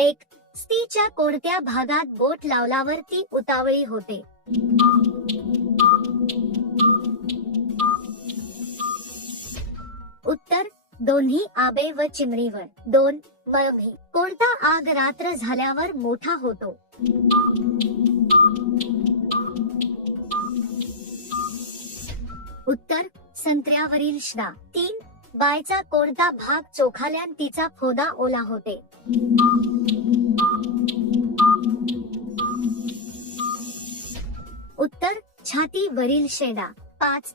एक स्त्रीच्या कोणत्या भागात बोट लावल्यावर ती उतावळी होते? उत्तर दोन्ही आबे व चिमणीवर. 2 मळभी. कोणता आग रात्र झाल्यावर मोठा होतो? उत्तर संत्र्यावरील श्ना. 3 बायचा कोणता भाग चोखाल्यान तिचा फोदा ओला होते? उत्तर छाती वरील शेंडा. 5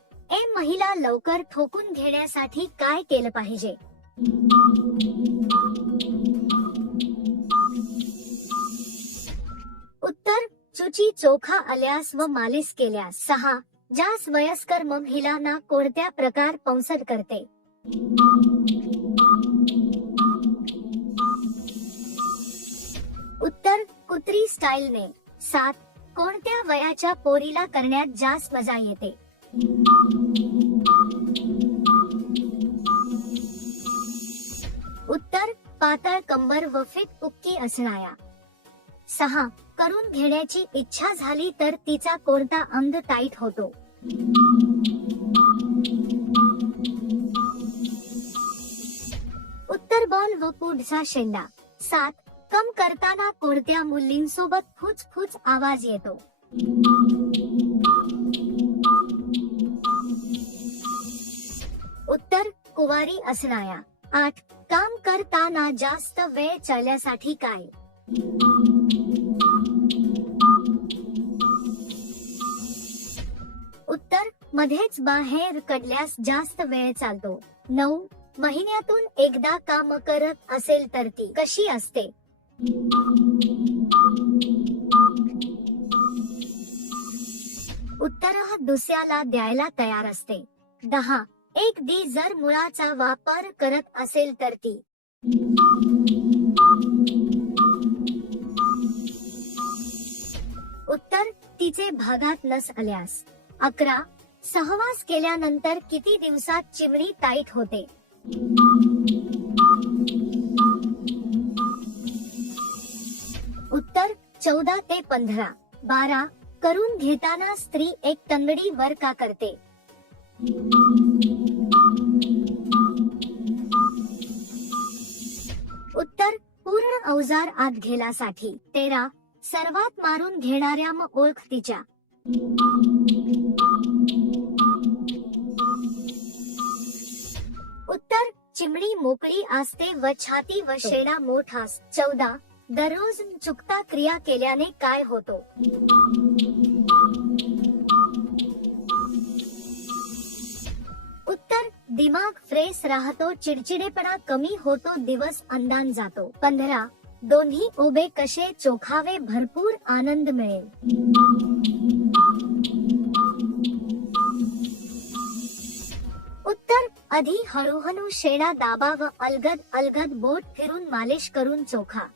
महिला लवकर ठोकून घेण्यासाठी काय केलं पाहिजे? उत्तर चुची चोखा आल्यास व मालिश केल्यास. 6 जास वयस्कर महिलांना कोणत्या प्रकार पंसद करते? उत्तर कुत्री स्टाईलने. 7 कोणत्या वयाच्या पोरीला करण्यात जास्त मजा येते? उत्तर पातळ कंबर व फिट पुक्की असणाऱ्या. 6 करून घेण्याची इच्छा झाली तर तिचा कोणता अंग टाईट होतो? उत्तर बॉल व पुढचा शेंडा. 7 कम करताना कोणत्या मुलींसोबत फुच फुच आवाज येतो? उत्तर कुवारी असणाऱ्या. 8 काम करताना जास्त वेळ चालण्यासाठी काय? उत्तर मध्येच बाहेर काढल्यास जास्त वेळ चालतो. 9 महिन्यातून एकदा काम करत असेल तर ती कशी असते? उत्तर दुसऱ्याला द्यायला तयार असते. 10 एक दी जर मुळाचा वापर करत असेल तर ती उत्तर तिचे भागात नस आल्यास. 11 सहवास केल्यानंतर किती दिवसात चिमणी टाईट होते? उत्तर 14 ते 15. 12 करून घेताना स्त्री एक तंगडी वर का करते? उत्तर पूर्ण अवजार आत घेण्यासाठी. 13 सर्वात मारून घेणाऱ्या ओळख तिच्या. उत्तर चिमणी मोकळी असते व छाती व शेंडा मोठा. 14 दररोज चुकता क्रिया केल्याने काय होतो? उत्तर दिमाग फ्रेश राहतो, चिडचिडेपणा कमी होतो, दिवस अंदान जातो. 15 दोन्ही ओबे कसे चोखावे भरपूर आनंद मिळेल? उत्तर आधी हळूहळू शेणा दाबा व अलगद अलगद बोट फिरून मालिश करून चोखा.